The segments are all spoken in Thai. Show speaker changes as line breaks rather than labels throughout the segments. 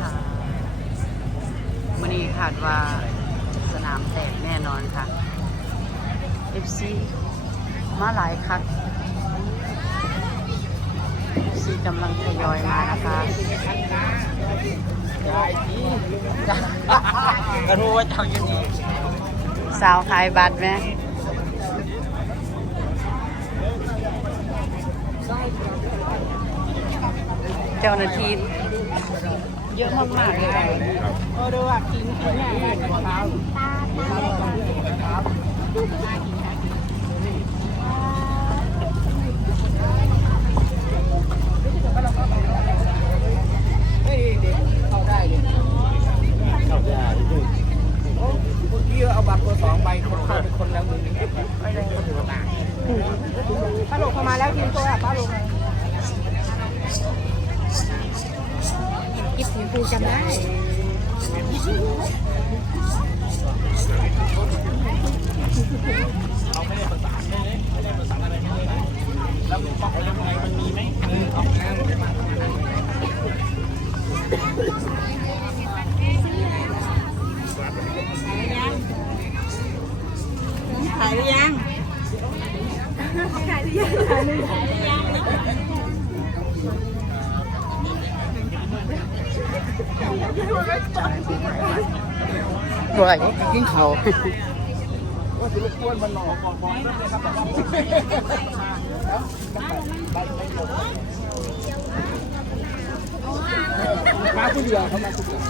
ค่ะวันนี้คาดว่าสนามแตกแน่นอนค่ะ FC มาหลายคัก FC กำลังทยอยมานะคะ
ก็รู้ว่าเจ้าอยู่นี่
สาวขายบัตรไหมเจ้าหน้าที่ เยอะมากๆเลยค่ะ
เออดูว่ากินกินเนี่ยแม่กับเท้าเฮ้ยเด็กเข้าได้เลยเข้าได้เลยโอ้เมื่อกี้เอาบัตรตัวสองใบคนเข้าไปคนแล้วมือหนึ่งไม่ได้คนถือตาป้าลงเข้ามาแล้วทีมตัวป้าลง กิบสีฟูจำได้
ถ่
บ่อยกินเขา
ว่าจะรบกวนมันหนอก่อนพร้อมเลยครับแต่ว่ามาผู้เดียวเขามาผู้เดียว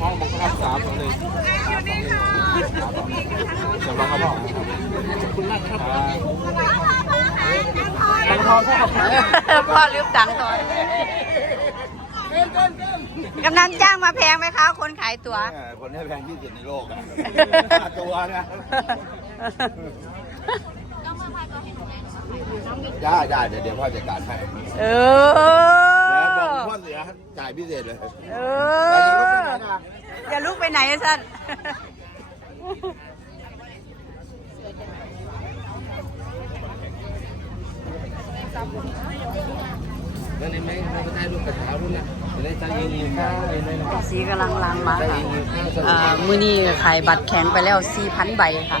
ห้องมันก็สามสองหนึ่งสำหรับเขาบอกขอบคุณมากครับตัง ทองพ่อขอบคุณ
พ่อลืมตังค์ทอนกำนันจ้างมาแพงไหมคะ คนขายตั๋ว
แม่คนนี้แพงที่สุดในโลกอะค่าตัวนะได้ได้เดี๋ยวเดี๋ยวพ่อจัดการให้
เอ
แล้วบอก
อ
พ่อเสียจ่ายพิเศษเลย
เอ
แต่ยังรถไม่ได้นะ
ออย่าลุกไปไหนสั้น
แล้วในแม่ไม่ได้ลูกกระเช้ารุ่นนะจะได้ตั้งยิงยิงข้าวเลยนะ
สีกำลังลังมาค่ะอ่ามือนี้ขายบัตรแข็งไปแล้ว 4,000 ใบค่ะ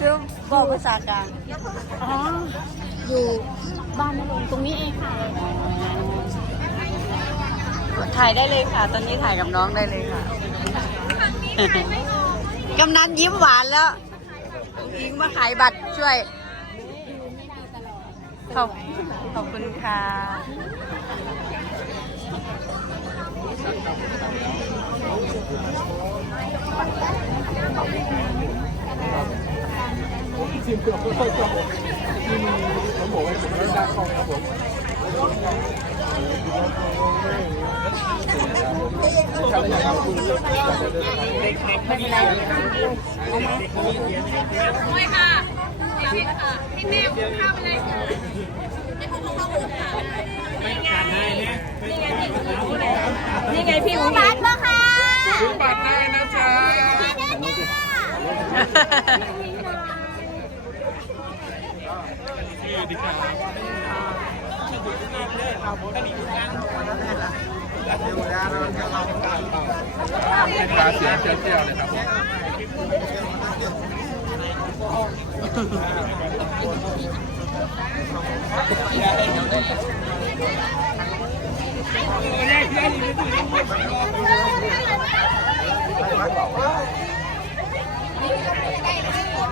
ชื่อบอกภาษากลาง
อ๋อ อยู่บ้านนรงค์ตรงนี้เองค่ะ
ถ่ายได้เลยค่ะ ตอนนี้ถ่ายกับน้องได้เลยค่ะ กำนันยิ้มหวานแล้วยิงมาขายบัตรช่วย ขอบขอบคุณค่ะ
ทีมเกือบไม่ค่อยจบที่มีผมบอกว่าผมไม่ได้เข้าครับผมนี่ไงพี่อุ้ง
บัตรบ่ค่ะ
ซื้อบัตรได้นะจ๊ะ ตาเสียเจียวๆเลยครับ
แ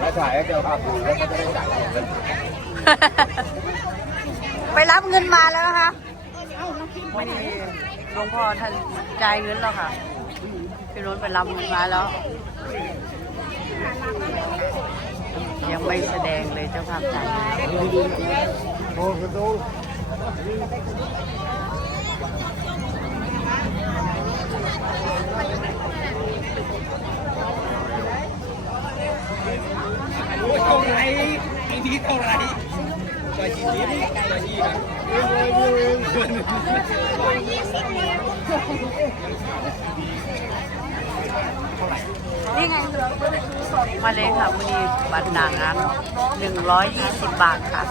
ล้ว
ถ่ายให้เจ้าภาพดูแล้วก็จะได้จ่ายเงิน
ไปรับเงินมาแล้วนะคะไม่ได้หลวงพ่อท่านจ่ายเงินแล้วค่ะพี่นุ้นไปรับเงินมาแล้ว ยังไม่แสดงเลยเจ้าภาพจ่ายเงิน
โอ้โหดูเท่าไรปีนี้ เท่าไรตัวจีนี้ตัวจีนะ
นี่ไงมาเลยค่ะวันนี้บัตรหนางานหนึ่งร้อยยี่สิบบาทค่ะ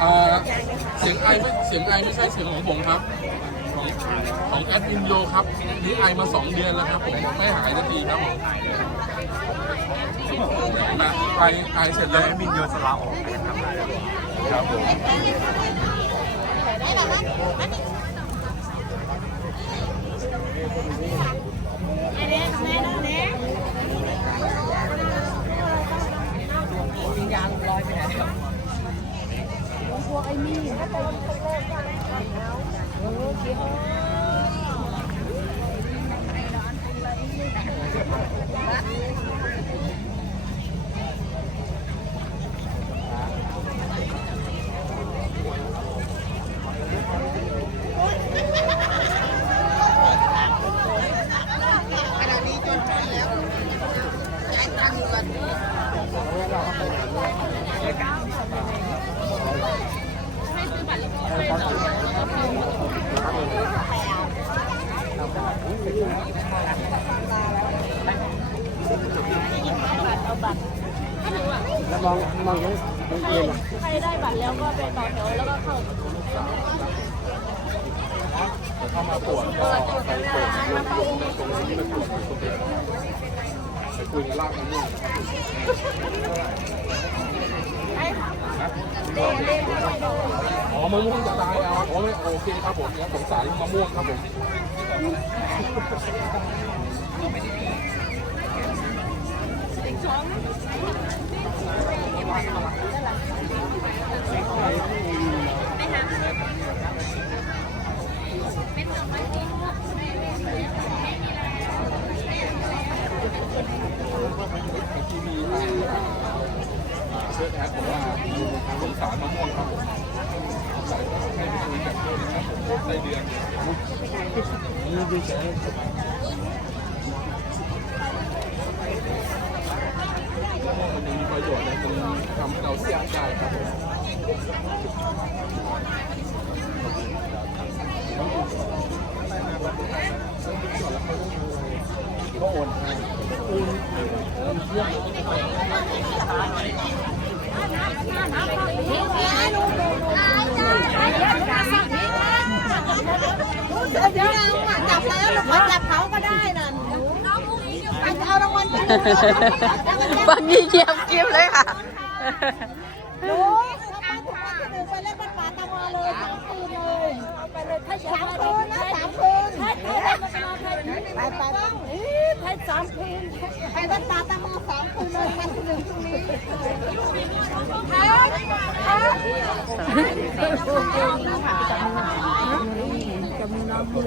เอ่อเสียงไอไม่เสียงไอไม่ใช่เสียงของผมครับ ของของแอดมินโยครับนี่ไอมาสองเดือนแล้วครับผมไม่หายสักทีครับผมไอไอเสร็จแล้วแอดมินโยสลาออกครับผม
แล้ว
ไอ้นี่ไอ้โอเคอ
มองมองยังมองเย็น
ใครได้บัตรแล้วก็ไปต่อแถวแล้วก็เข้า
เข้ามาปวดก็ไปปิดตรงนี้ไปปวดไปคุยในรากมันนี่อ๋อมะม่วงจะตายเอาอ๋อไม่โอเคครับผมงั้นสงสารมะม่วงครับผม อ่าเสื้อแอดบอกว่าสงสารมะม่วงครับผมใส่ให้ไปคุยกันด้วยนะครับผมในเดือน
นี่ดูเฉย
มะม่วงมันมีประโยชน์นะมันทำให้เราเสียได้ครับผม
ก็โอนให้
เดี๋ยวจับแล้วลูกมาจับเขาก็ได้น่ะใครจะเอารางวัลไป
บันนี้เกียบเกียบเลยค่ะ
ดูเอาไปถูกรางวัลที่หนึ่งไปเล่นบ้านป่าตะวันเลยสามคืนเลยไปเลยถ้าสามคืนนะสามคืนไปไปไปให้สามคืนไปบ้านป่าตะวันสามคืนเลยวันที่หนึ่งพรุ่งนี้
สวัสดีค่ะ